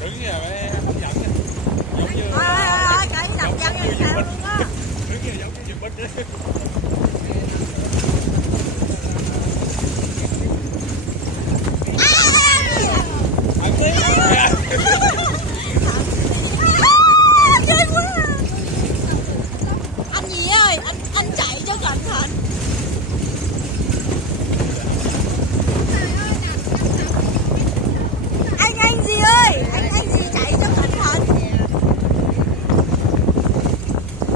Đứng nha, phải hấp dẫn nha. Giống như Ôi, cái đập chân như thế luôn á. đứng như giống như dùm bích đấy.